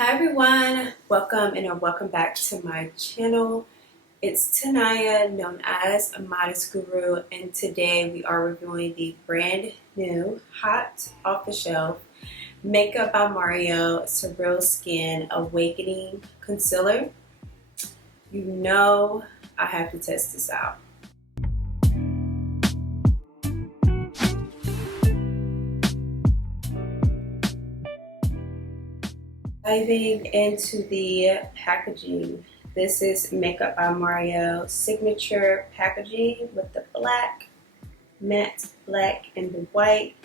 Hi everyone, welcome welcome back to my channel. It's Tanaya, known as a Modest Guru, and today we are reviewing the brand new, hot, off the shelf Makeup by Mario Surrealskin Awakening Concealer. You know I have to test this out. Diving into the packaging. This is Makeup by Mario signature packaging with the black, matte black, and the white.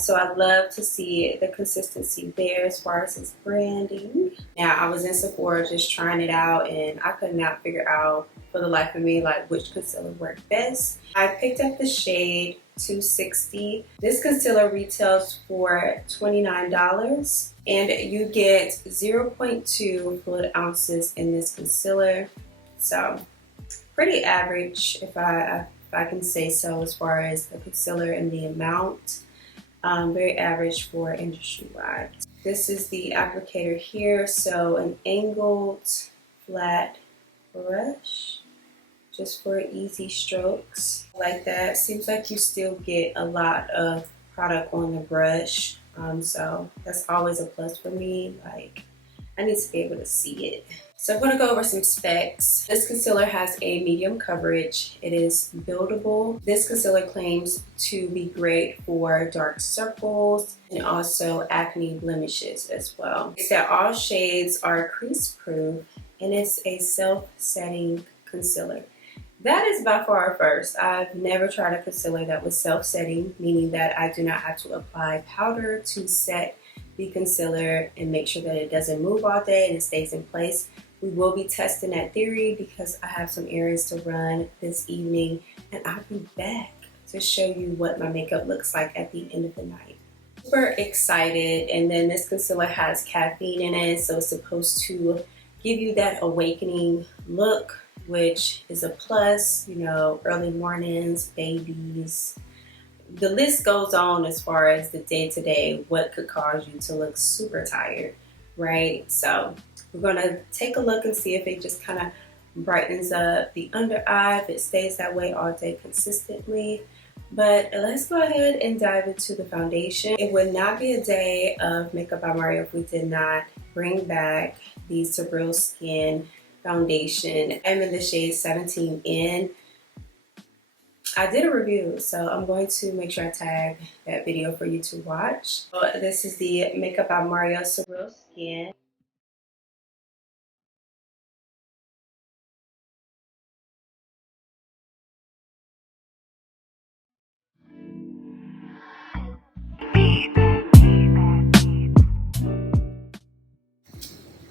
So I love to see the consistency there as far as its branding. Now I was in Sephora just trying it out, and I could not figure out for the life of me like which concealer worked best. I picked up the shade 260. This concealer retails for $29, and you get 0.2 fluid ounces in this concealer. So pretty average, if I can say so, as far as the concealer and the amount. Very average for industry-wide. This is the applicator here, so an angled flat brush just for easy strokes like that. Seems like you still get a lot of product on the brush, so that's always a plus for me. Like, I need to be able to see it. So I'm going to go over some specs. This concealer has a medium coverage. It is buildable. This concealer claims to be great for dark circles and also acne blemishes as well. It said all shades are crease proof, and it's a self-setting concealer. That is by far a first. I've never tried a concealer that was self-setting, meaning that I do not have to apply powder to set the concealer and make sure that it doesn't move all day and it stays in place. We will be testing that theory because I have some errands to run this evening, and I'll be back to show you what my makeup looks like at the end of the night. Super excited. And then this concealer has caffeine in it, so it's supposed to give you that awakening look, which is a plus. You know, early mornings, babies. The list goes on as far as the day-to-day, what could cause you to look super tired, right? So we're gonna take a look and see if it just kind of brightens up the under eye, if it stays that way all day consistently. But let's go ahead and dive into the foundation. It would not be a day of Makeup by Mario if we did not bring back the Surrealskin foundation. I'm in the shade 17N. I did a review, so I'm going to make sure I tag that video for you to watch. So this is the Makeup by Mario Surrealskin.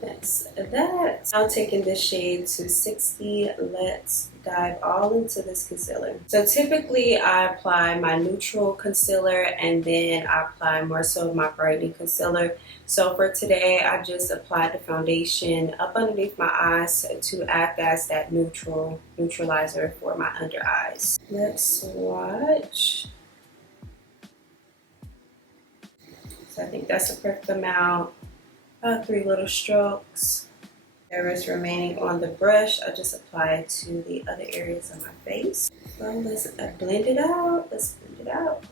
That's that. Now taking this shade to 60, let's dive all into this concealer. So typically I apply my neutral concealer and then I apply more so my brightening concealer. So for today, I just applied the foundation up underneath my eyes to act as that neutralizer for my under eyes. Let's watch. So I think that's a perfect amount. 3 little strokes. There is remaining on the brush. I just apply it to the other areas of my face. So let's blend it out. Let's blend it out.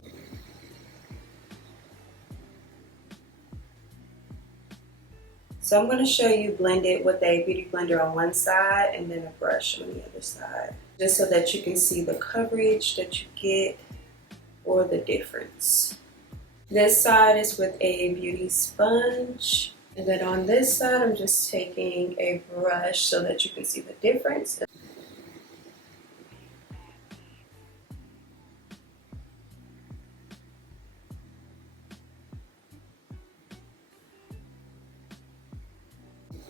So I'm going to show you blend it with a beauty blender on one side and then a brush on the other side, just so that you can see the coverage that you get or the difference. This side is with a beauty sponge. And then on this side, I'm just taking a brush so that you can see the difference.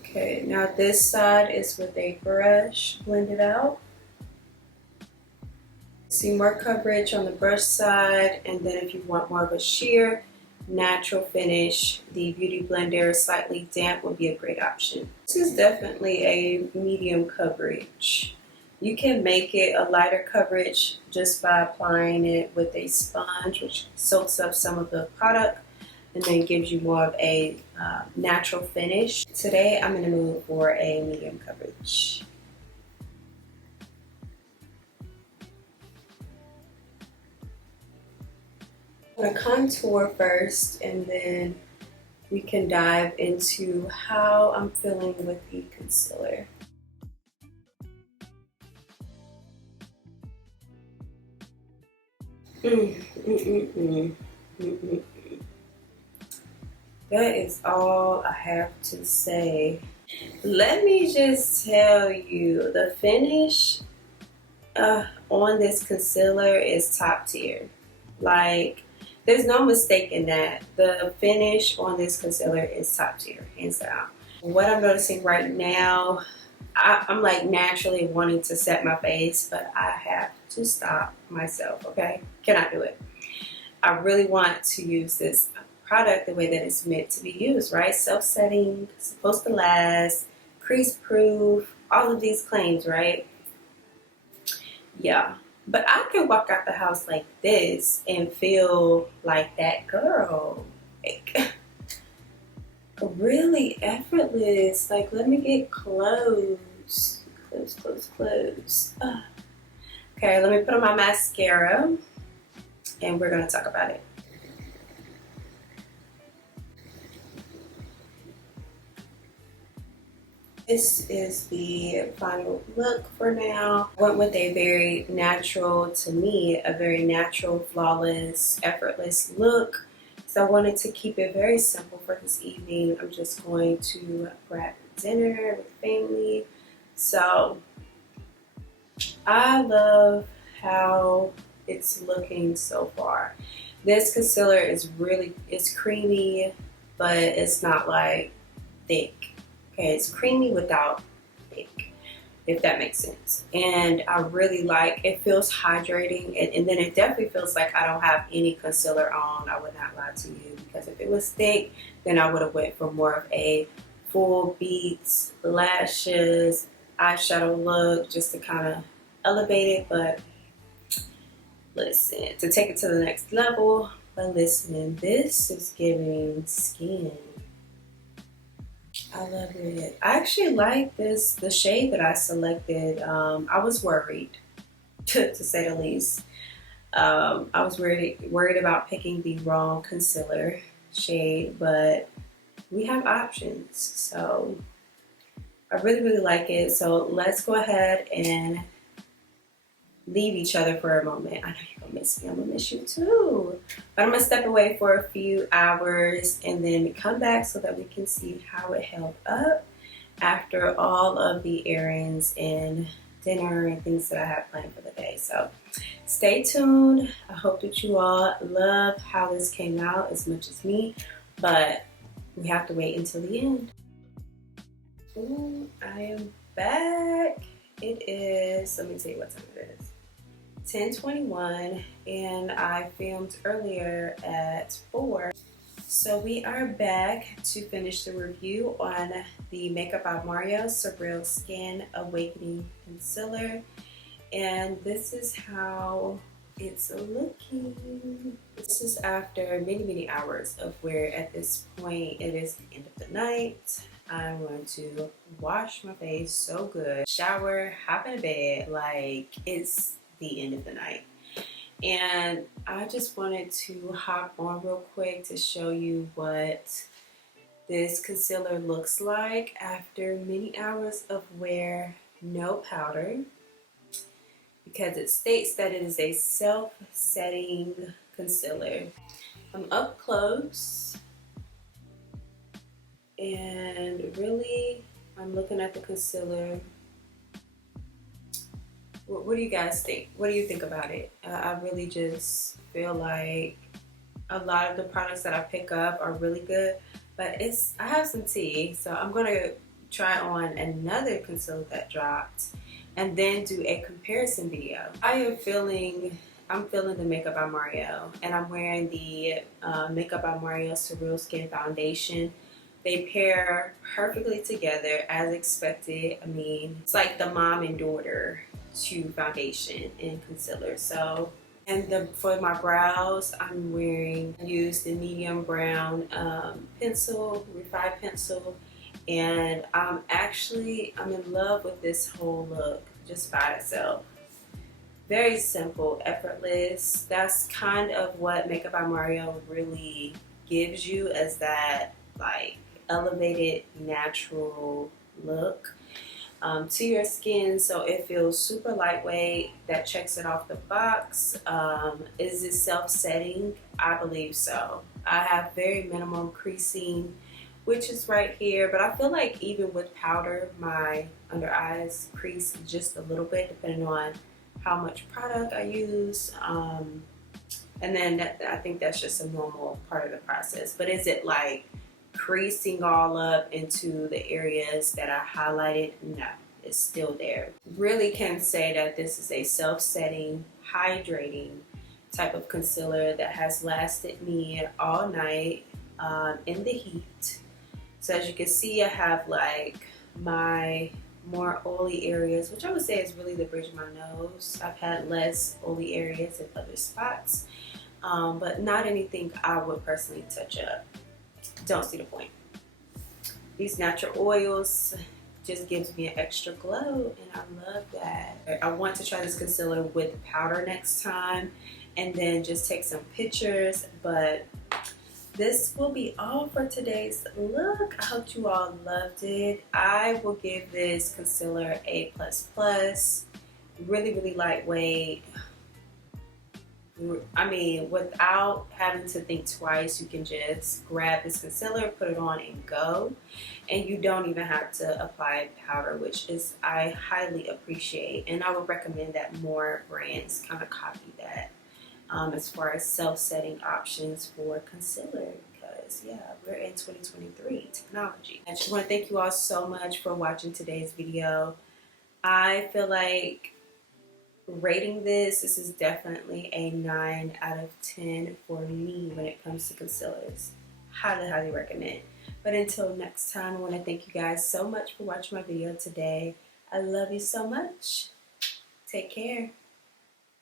Okay, now this side is with a brush, blend it out. See more coverage on the brush side, and then if you want more of a sheer, natural finish, the Beauty Blender slightly damp would be a great option. This is definitely a medium coverage. You can make it a lighter coverage just by applying it with a sponge, which soaks up some of the product. and then gives you more of a natural finish. Today I'm in the mood for a medium coverage. I'm gonna contour first, and then we can dive into how I'm feeling with the concealer. That is all I have to say. Let me just tell you, the finish on this concealer is top tier. Like, there's no mistaking that. The finish on this concealer is top tier, hands down. What I'm noticing right now, I'm like naturally wanting to set my face, but I have to stop myself, okay? Cannot do it. I really want to use this product the way that it's meant to be used, right? Self-setting, supposed to last, crease proof, all of these claims, right? Yeah, but I can walk out the house like this and feel like that girl. Like, really effortless. Like, let me get close. Close. Okay, let me put on my mascara and we're gonna talk about it. This is the final look for now. I went with a very natural, to me, a very natural, flawless, effortless look. So I wanted to keep it very simple for this evening. I'm just going to grab dinner with family. So I love how it's looking so far. This concealer is really, it's creamy, but it's not like thick. Okay, it's creamy without thick, if that makes sense. And I really like, it feels hydrating, and then it definitely feels like I don't have any concealer on. I would not lie to you, because if it was thick, then I would have went for more of a full beats, lashes, eyeshadow look, just to kind of elevate it. But listen, to take it to the next level, but listen, this is giving skin. I love it. I actually like this, the shade that I selected. I was worried, to say the least. I was worried about picking the wrong concealer shade, but we have options. So I really like it. So let's go ahead and leave each other for a moment. I know you're gonna miss me. I'm gonna miss you too. But I'm gonna step away for a few hours and then come back so that we can see how it held up after all of the errands and dinner and things that I have planned for the day. So stay tuned. I hope that you all love how this came out as much as me, but we have to wait until the end. Ooh, I am back. It is, let me tell you what time it is. 10:21, and I filmed earlier at 4. So we are back to finish the review on the Makeup by Mario Surrealskin Awakening Concealer, and this is how it's looking. This is after many hours of where at this point it is the end of the night. I'm going to wash my face so good, shower, hop in bed, like it's the end of the night. And I just wanted to hop on real quick to show you what this concealer looks like after many hours of wear, no powder, because it states that it is a self-setting concealer. I'm up close, and really I'm looking at the concealer. What do you guys think? What do you think about it? I really just feel like a lot of the products that I pick up are really good, but I have some tea, so I'm gonna try on another concealer that dropped and then do a comparison video. I'm feeling the Makeup by Mario, and I'm wearing the Makeup by Mario Surrealskin foundation. They pair perfectly together as expected. I mean, it's like the mom and daughter to foundation and concealer. So And for my brows, I used the medium brown pencil, refined pencil, and I'm in love with this whole look just by itself. Very simple, effortless. That's kind of what Makeup by Mario really gives you, as that like elevated natural look to your skin, so it feels super lightweight. That checks it off the box. Is it self-setting? I believe so. I have very minimum creasing, which is right here, but I feel like even with powder, my under eyes crease just a little bit depending on how much product I use. And then I think that's just a normal part of the process. But is it like creasing all up into the areas that I highlighted? No, it's still there. Really can say that this is a self-setting, hydrating type of concealer that has lasted me all night in the heat. So as you can see, I have like my more oily areas, which I would say is really the bridge of my nose. I've had less oily areas in other spots, but not anything I would personally touch up. Don't see the point. These natural oils just gives me an extra glow, and I love that. I want to try this concealer with powder next time and then just take some pictures, but this will be all for today's look. I hope you all loved it. I will give this concealer A++. Really, really lightweight. I mean, without having to think twice, you can just grab this concealer, put it on, and go. And you don't even have to apply powder, which is I highly appreciate. And I would recommend that more brands kind of copy that as far as self-setting options for concealer. Because, yeah, we're in 2023, technology. I just want to thank you all so much for watching today's video. I feel like rating this is definitely a 9 out of 10 for me when it comes to concealers. Highly, highly recommend. But until next time, I want to thank you guys so much for watching my video today. I love you so much. Take care.